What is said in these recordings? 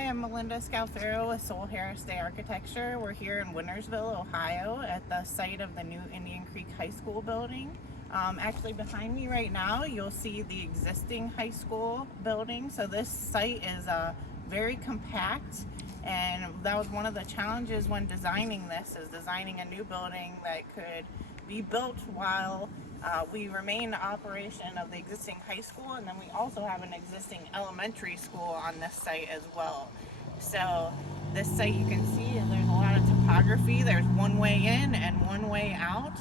Hi, I'm Melinda Scalfaro with Soul Harris Day Architecture. We're here in Wintersville, Ohio at the site of the new Indian Creek High School building. Actually behind me right now, you'll see the existing high school building. So this site is very compact, and that was one of the challenges when designing this, is designing a new building that could be built while we remain in operation of the existing high school, and then we also have an existing elementary school on this site as well. So this site, you can see there's a lot of topography. There's one way in and one way out.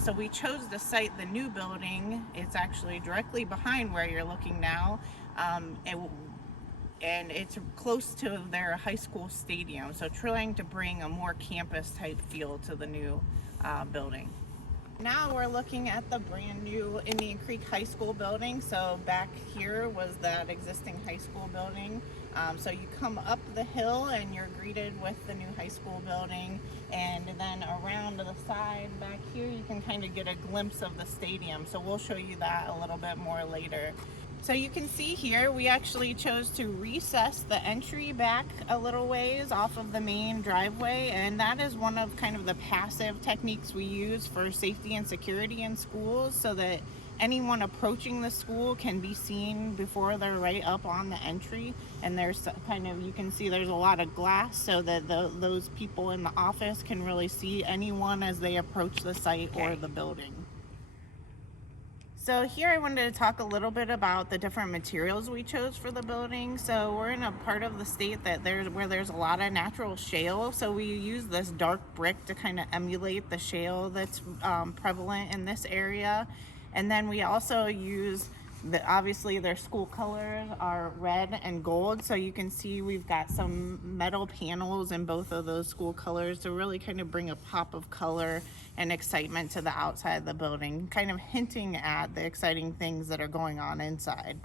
So we chose to site the new building. It's actually directly behind where you're looking now. And it's close to their high school stadium. So trying to bring a more campus type feel to the new building. Now we're looking at the brand new Indian Creek High School building. So back here was that existing high school building. So you come up the hill and you're greeted with the new high school building, and then around to the side back here you can kind of get a glimpse of the stadium. So we'll show you that a little bit more later. So you can see here we actually chose to recess the entry back a little ways off of the main driveway, and that is one of kind of the passive techniques we use for safety and security in schools, so that anyone approaching the school can be seen before they're right up on the entry. And there's kind of, you can see there's a lot of glass so that those people in the office can really see anyone as they approach the site or the building. So here I wanted to talk a little bit about the different materials we chose for the building. So we're in a part of the state that where there's a lot of natural shale. So we use this dark brick to kind of emulate the shale that's prevalent in this area. And then we also use, obviously their school colors are red and gold. So you can see we've got some metal panels in both of those school colors to really kind of bring a pop of color and excitement to the outside of the building, kind of hinting at the exciting things that are going on inside.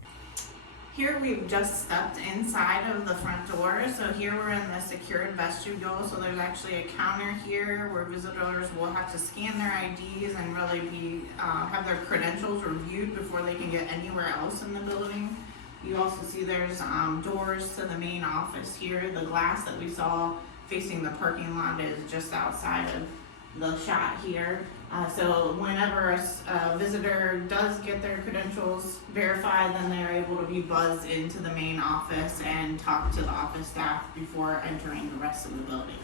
Here we've just stepped inside of the front door. So here we're in the secured vestibule. So there's actually a counter here where visitors will have to scan their IDs and really have their credentials reviewed before they can get anywhere else in the building. You also see there's doors to the main office here. The glass that we saw facing the parking lot is just outside of the shot here. So whenever a visitor does get their credentials verified, then they're able to be buzzed into the main office and talk to the office staff before entering the rest of the building.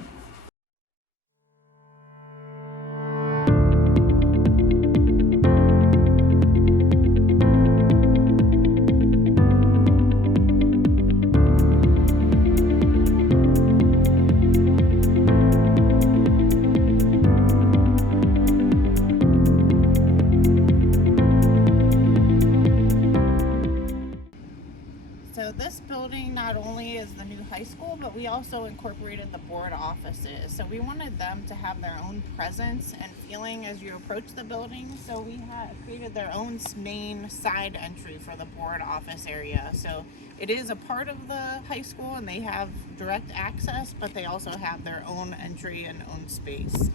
So this building not only is the new high school, but we also incorporated the board offices. So we wanted them to have their own presence and feeling as you approach the building. So we created their own main side entry for the board office area. So it is a part of the high school and they have direct access, but they also have their own entry and own space.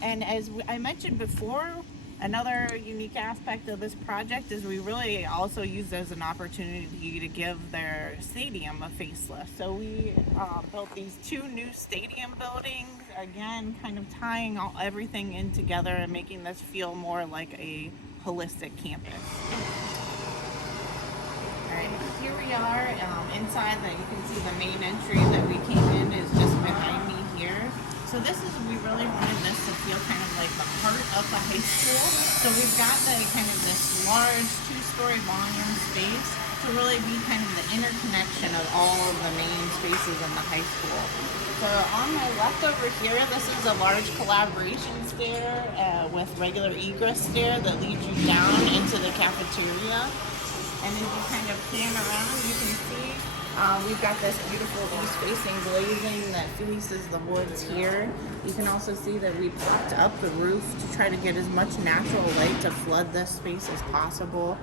And as I mentioned before, another unique aspect of this project is we really also used as an opportunity to give their stadium a facelift. So we built these two new stadium buildings, again, kind of tying everything in together and making this feel more like a holistic campus. All right, here we are inside. That you can see the main entry that we came in is just behind me here. So we really wanted this to feel kind of like the heart of the high school. So we've got this large 2-story volume space to really be kind of the interconnection of all of the main spaces in the high school. So on my left over here, this is a large collaboration stair with regular egress stair that leads you down into the cafeteria. And as you kind of pan around, you can see we've got this beautiful east-facing glazing that faces the woods here. You can also see that we popped up the roof to try to get as much natural light to flood this space as possible.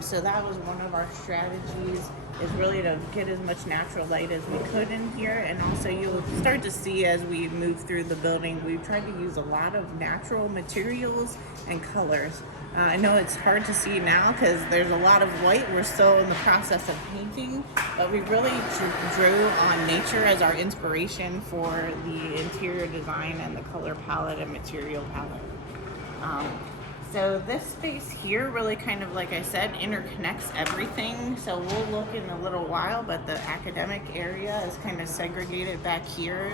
So that was one of our strategies. is really to get as much natural light as we could in here. And also you'll start to see as we move through the building, we've tried to use a lot of natural materials and colors. I know it's hard to see now because there's a lot of white. We're still in the process of painting, but we really drew on nature as our inspiration for the interior design and the color palette and material palette. So this space here really kind of, like I said, interconnects everything. So we'll look in a little while, but the academic area is kind of segregated back here.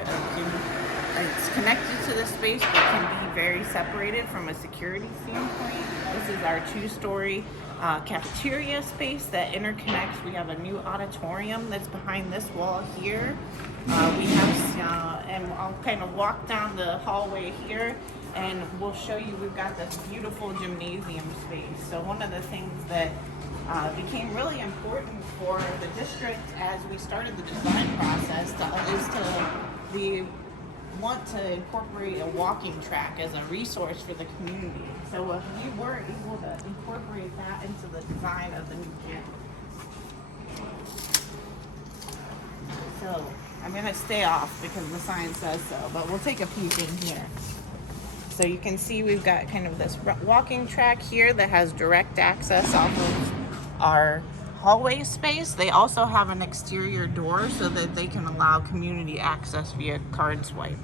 It's connected to the space, but can be very separated from a security standpoint. This is our 2-story cafeteria space that interconnects. We have a new auditorium that's behind this wall here. We have, and I'll kind of walk down the hallway here, and we'll show you, we've got this beautiful gymnasium space. So one of the things that became really important for the district as we started the design process we want to incorporate a walking track as a resource for the community. So if we were able to incorporate that into the design of the new gym. So I'm gonna stay off because the sign says so, but we'll take a peek in here. So you can see we've got kind of this walking track here that has direct access off of our hallway space. They also have an exterior door so that they can allow community access via card swipe.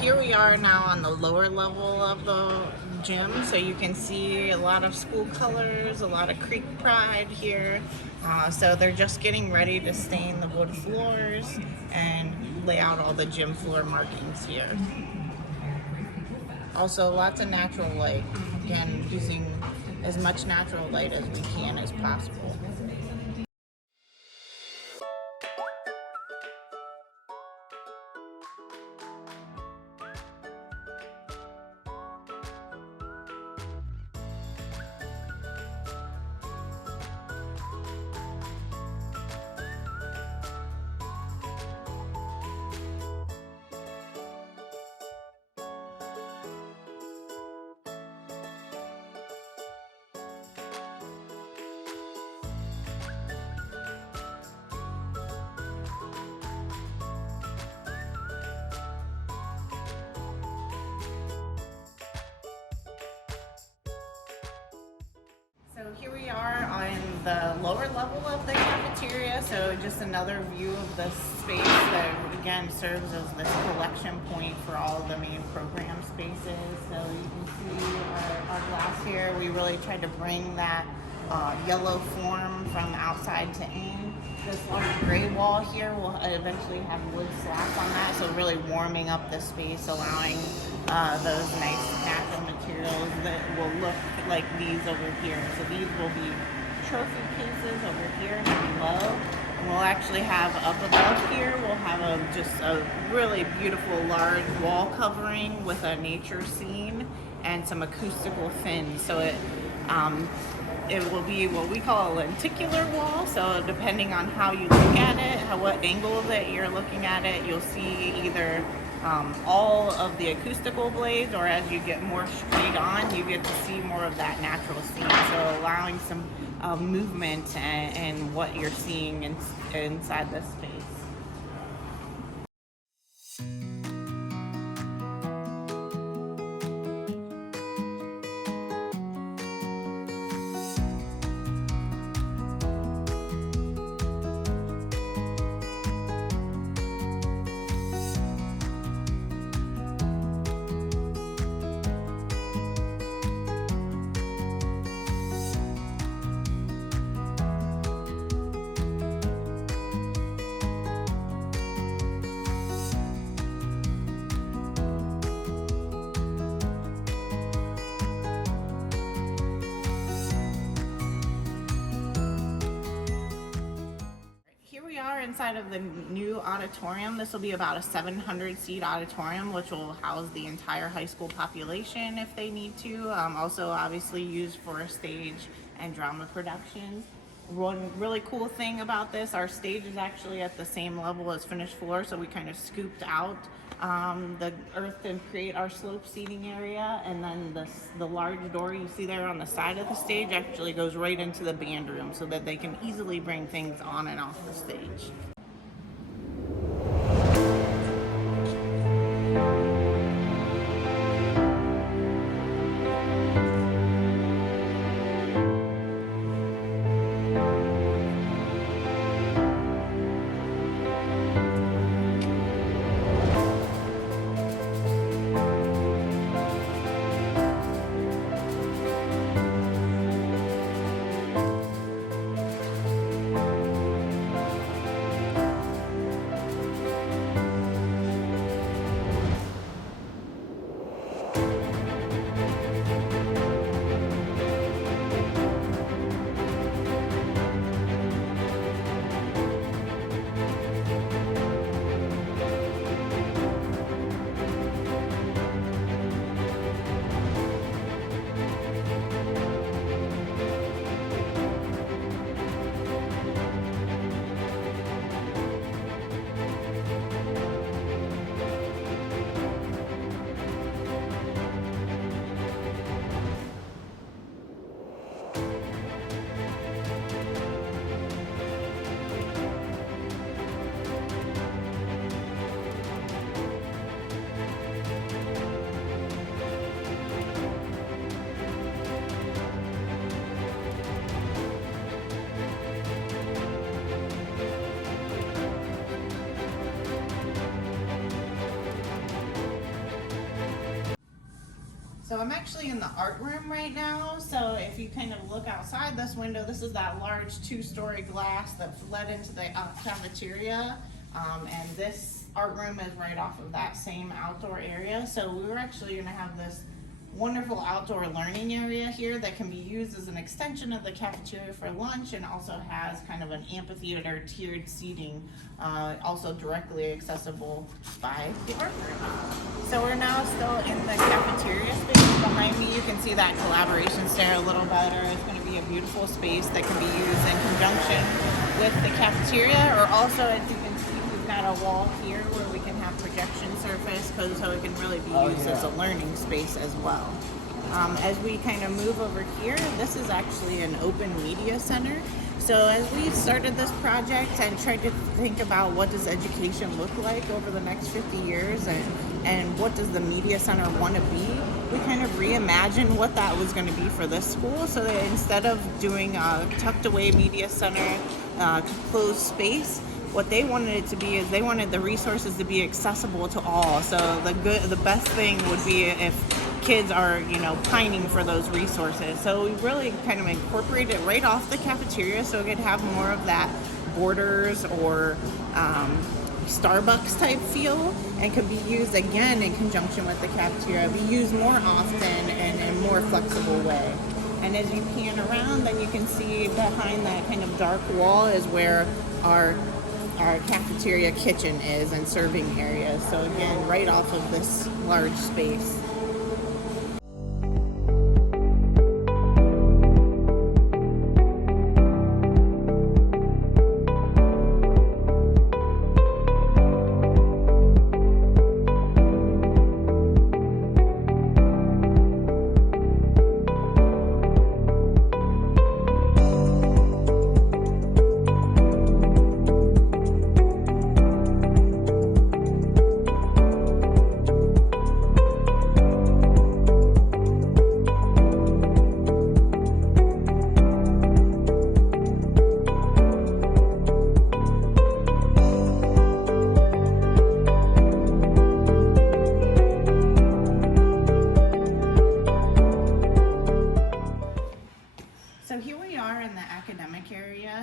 Here we are now on the lower level of the gym, so you can see a lot of school colors, a lot of Creek Pride here. So they're just getting ready to stain the wood floors and lay out all the gym floor markings here. Also lots of natural light, again using as much natural light as we can as possible. So here we are on the lower level of the cafeteria, so just another view of the space that again serves as this collection point for all of the main program spaces. So you can see our glass here. We really tried to bring that yellow form from outside to in. This large gray wall here will eventually have wood slats on that, so really warming up the space, allowing those nice natural materials that will look like these over here. So these will be trophy cases over here and below. And we'll actually have up above here, we'll have just a really beautiful large wall covering with a nature scene and some acoustical fins. So it will be what we call a lenticular wall. So depending on how you look at it, what angle that you're looking at it, you'll see either all of the acoustical blades, or as you get more straight on, you get to see more of that natural scene. So allowing some movement and what you're seeing inside this space. are inside of the new auditorium. This will be about a 700-seat auditorium, which will house the entire high school population if they need to. Also, obviously, used for stage and drama productions. One really cool thing about this, our stage is actually at the same level as finished floor, so we kind of scooped out the earth to create our slope seating area, and then the large door you see there on the side of the stage actually goes right into the band room so that they can easily bring things on and off the stage. So I'm actually in the art room right now. So if you kind of look outside this window, this is that large 2-story glass that's led into the cafeteria. And this art room is right off of that same outdoor area. So we were actually gonna have this wonderful outdoor learning area here that can be used as an extension of the cafeteria for lunch, and also has kind of an amphitheater tiered seating, also directly accessible by the art room. So we're now still in the cafeteria space. Behind me you can see that collaboration stair a little better. It's going to be a beautiful space that can be used in conjunction with the cafeteria, or also, as you can see, we've got a wall here where we can have projection surface, so it can really be used as a learning space as well. As we kind of move over here, this is actually an open media center. So as we started this project and tried to think about what does education look like over the next 50 years and what does the media center want to be, we kind of reimagined what that was going to be for this school, so that instead of doing a tucked away media center, closed space, what they wanted it to be is they wanted the resources to be accessible to all. So the best thing would be if kids are, pining for those resources. So we really kind of incorporated it right off the cafeteria, so it could have more of that Borders or Starbucks type feel, and could be used again in conjunction with the cafeteria, be used more often and in a more flexible way. And as you pan around, then you can see behind that kind of dark wall is where our cafeteria kitchen is and serving areas. So again, right off of this large space.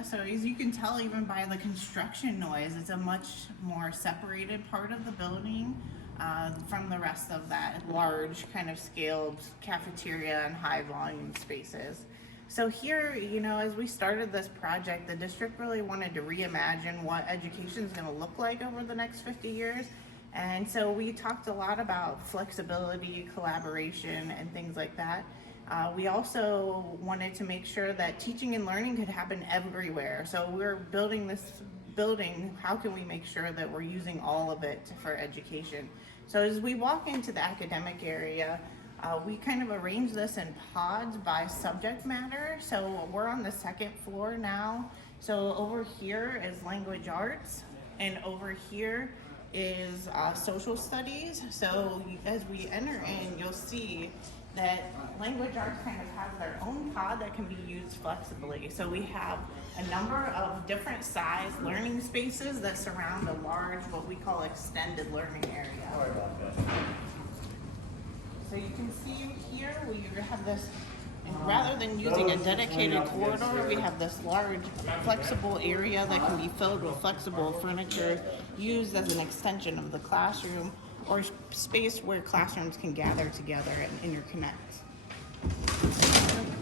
So as you can tell, even by the construction noise, it's a much more separated part of the building from the rest of that large kind of scaled cafeteria and high volume spaces. So here, as we started this project, the district really wanted to reimagine what education is going to look like over the next 50 years. And so we talked a lot about flexibility, collaboration, and things like that. We also wanted to make sure that teaching and learning could happen everywhere. So we're building this building. How can we make sure that we're using all of it for education? So as we walk into the academic area, we kind of arrange this in pods by subject matter. So we're on the second floor now. So over here is language arts, and over here is social studies. So as we enter in, you'll see that language arts kind of has their own pod that can be used flexibly. So we have a number of different size learning spaces that surround a large, what we call extended learning area. So you can see here we have this, rather than using a dedicated corridor, we have this large flexible area that can be filled with flexible furniture used as an extension of the classroom, or space where classrooms can gather together and interconnect.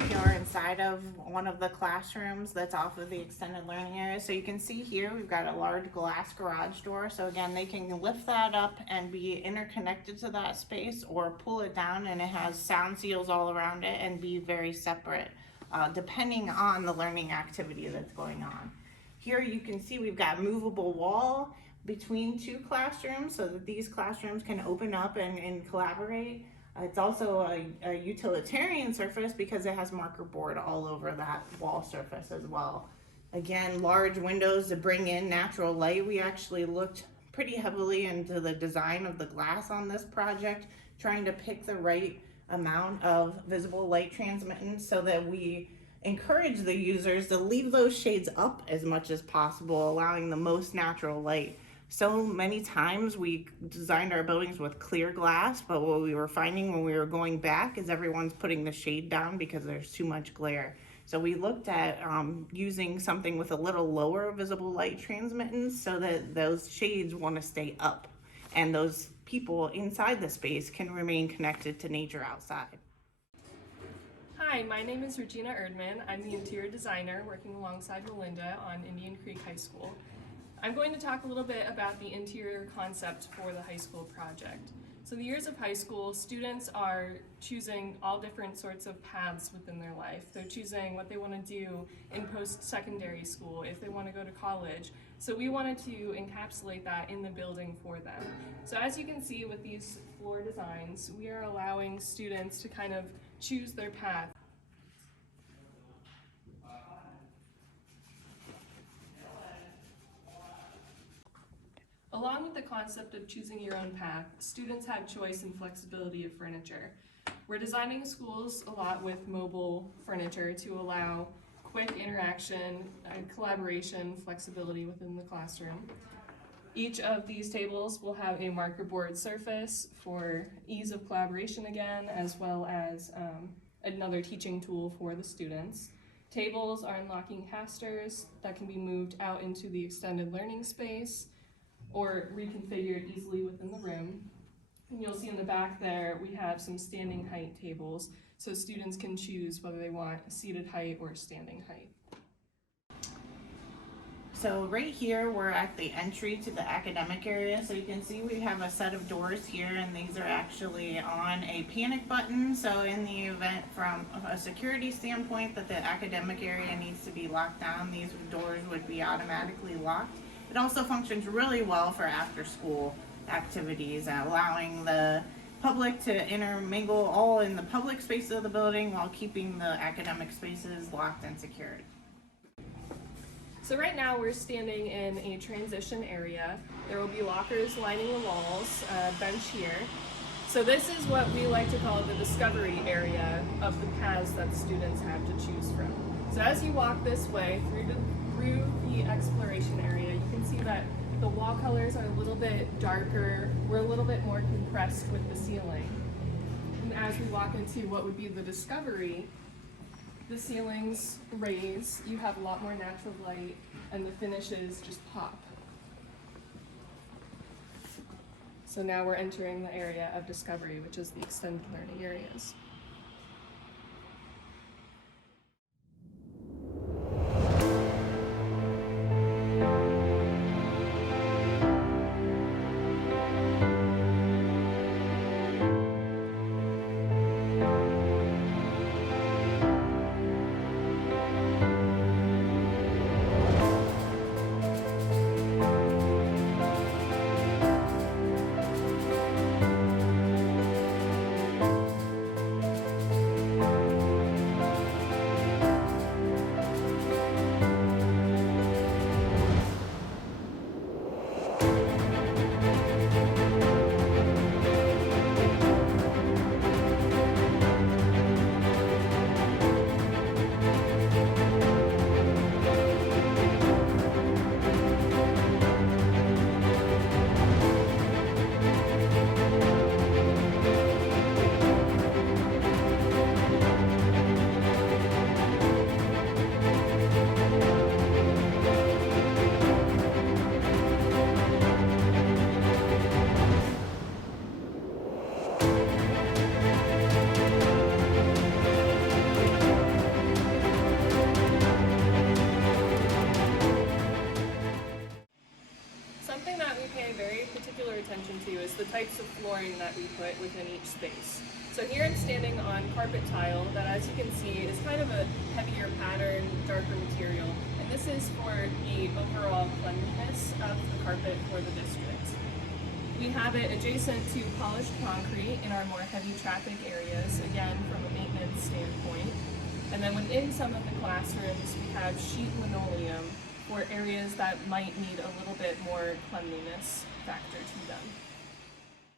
We are inside of one of the classrooms that's off of the extended learning area. So you can see here we've got a large glass garage door. So again, they can lift that up and be interconnected to that space, or pull it down and it has sound seals all around it and be very separate, depending on the learning activity that's going on. Here you can see we've got movable wall between two classrooms so that these classrooms can open up and collaborate. It's also a utilitarian surface because it has marker board all over that wall surface as well. Again, large windows to bring in natural light. We actually looked pretty heavily into the design of the glass on this project, trying to pick the right amount of visible light transmittance so that we encourage the users to leave those shades up as much as possible, allowing the most natural light. So many times we designed our buildings with clear glass, but what we were finding when we were going back is everyone's putting the shade down because there's too much glare. So we looked at using something with a little lower visible light transmittance so that those shades want to stay up and those people inside the space can remain connected to nature outside. Hi, my name is Regina Erdman. I'm the interior designer working alongside Melinda on Indian Creek High School. I'm going to talk a little bit about the interior concept for the high school project. So in the years of high school, students are choosing all different sorts of paths within their life. They're choosing what they want to do in post-secondary school, if they want to go to college. So we wanted to encapsulate that in the building for them. So as you can see with these floor designs, we are allowing students to kind of choose their path. Along with the concept of choosing your own path, students have choice and flexibility of furniture. We're designing schools a lot with mobile furniture to allow quick interaction and collaboration, flexibility within the classroom. Each of these tables will have a marker board surface for ease of collaboration again, as well as another teaching tool for the students. Tables are unlocking casters that can be moved out into the extended learning space or reconfigured easily within the room. And you'll see in the back there, we have some standing height tables, so students can choose whether they want a seated height or a standing height. So right here, we're at the entry to the academic area. So you can see we have a set of doors here, and these are actually on a panic button. So in the event from a security standpoint that the academic area needs to be locked down, these doors would be automatically locked. It also functions really well for after-school activities, allowing the public to intermingle all in the public spaces of the building while keeping the academic spaces locked and secured. So right now we're standing in a transition area. There will be lockers lining the walls, a bench here. So this is what we like to call the discovery area of the paths that the students have to choose from. So as you walk this way through the exploration area, you can see that the wall colors are a little bit darker. We're a little bit more compressed with the ceiling. And as we walk into what would be the discovery, the ceilings raise, you have a lot more natural light, and the finishes just pop. So now we're entering the area of discovery, which is the extended learning areas. pay very particular attention to is the types of flooring that we put within each space. So here I'm standing on carpet tile that, as you can see, is kind of a heavier pattern, darker material, and this is for the overall cleanliness of the carpet for the district. We have it adjacent to polished concrete in our more heavy traffic areas, again from a maintenance standpoint. And then within some of the classrooms, we have sheet linoleum for areas that might need a little bit more cleanliness factor to them.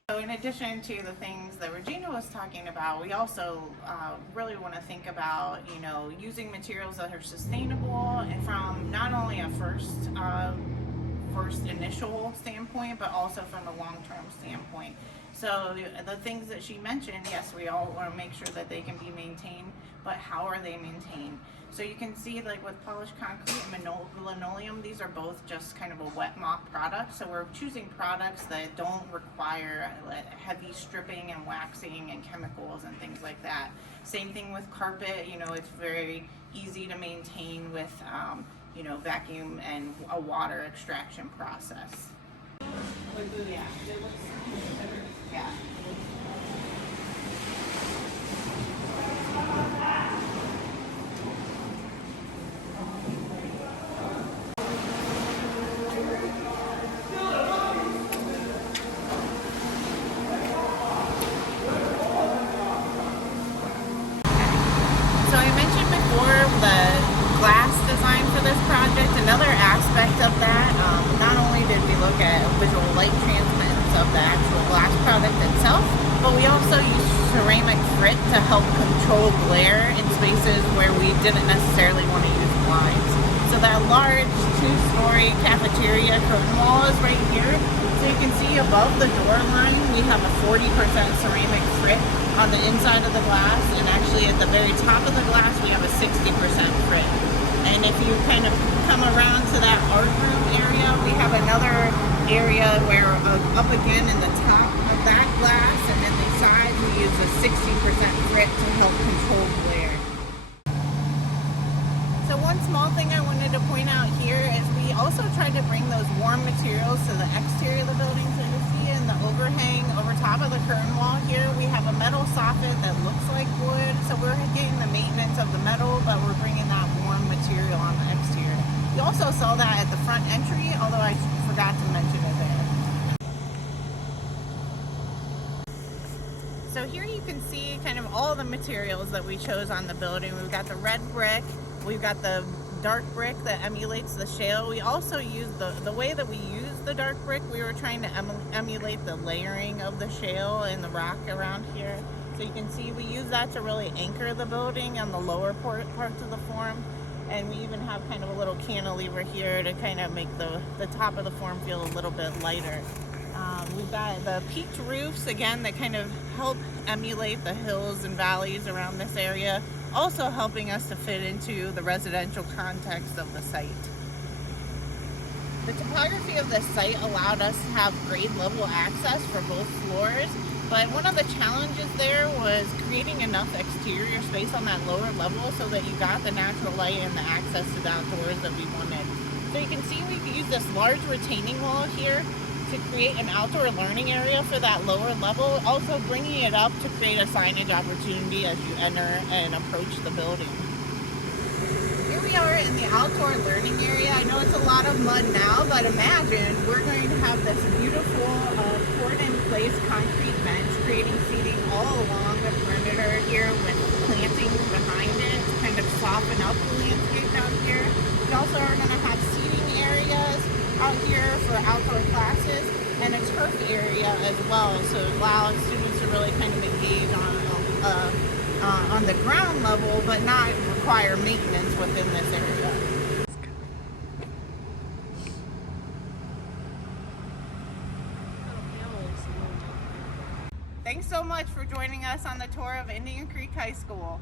So in addition to the things that Regina was talking about, we also really want to think about, using materials that are sustainable and from not only a first initial standpoint, but also from a long-term standpoint. So the things that she mentioned, yes, we all want to make sure that they can be maintained, but how are they maintained? So you can see, like with polished concrete and linoleum, these are both just kind of a wet mop product. So we're choosing products that don't require heavy stripping and waxing and chemicals and things like that. Same thing with carpet, it's very easy to maintain with vacuum and a water extraction process. Yeah. Yeah. So I mentioned before the glass design for this project. Another aspect of that, not only did we look at visual light transmittance of the actual glass product itself, but we also used ceramic frit to help control glare in spaces where we didn't necessarily want to use blinds. So that large 2-story cafeteria curtain wall is right here. So you can see above the door line, we have a 40% ceramic frit on the inside of the glass, and actually at the very top of the glass, we have a 60% frit. And if you kind of come around to that art room area, we have another area where up again in the top of that glass and then the side, we use a 60% frit to help control glare. So one small thing I wanted to point out here is we also tried to bring those warm materials to the exterior of the building. So you see in the overhang over top of the curtain wall here, we have a metal soffit that looks like wood. So we're getting the maintenance of the metal, but we're bringing that warm material on the exterior. You also saw that at the front entry, although I forgot to mention it there. So here you can see kind of all the materials that we chose on the building. We've got the red brick, we've got the dark brick that emulates the shale. We also use the way that we use the dark brick, we were trying to emulate the layering of the shale and the rock around here. So you can see we use that to really anchor the building on the lower parts of the form. And we even have kind of a little cantilever here to kind of make the top of the form feel a little bit lighter. We've got the peaked roofs, again, that kind of help emulate the hills and valleys around this area, also helping us to fit into the residential context of the site. The topography of the site allowed us to have grade level access for both floors, but one of the challenges there was creating enough exterior space on that lower level so that you got the natural light and the access to the outdoors that we wanted. So you can see we've used this large retaining wall here to create an outdoor learning area for that lower level, also bringing it up to create a signage opportunity as you enter and approach the building. Here we are in the outdoor learning area. I know it's a lot of mud now, but imagine we're going to have this beautiful poured-in-place concrete bench creating seating all along the perimeter here with plantings behind it to kind of soften up the landscape out here. We also are going to have seating areas out here for outdoor classes and a turf area as well, so allowing students to really kind of engage on the ground level but not require maintenance within this area. Thanks so much for joining us on the tour of Indian Creek High School.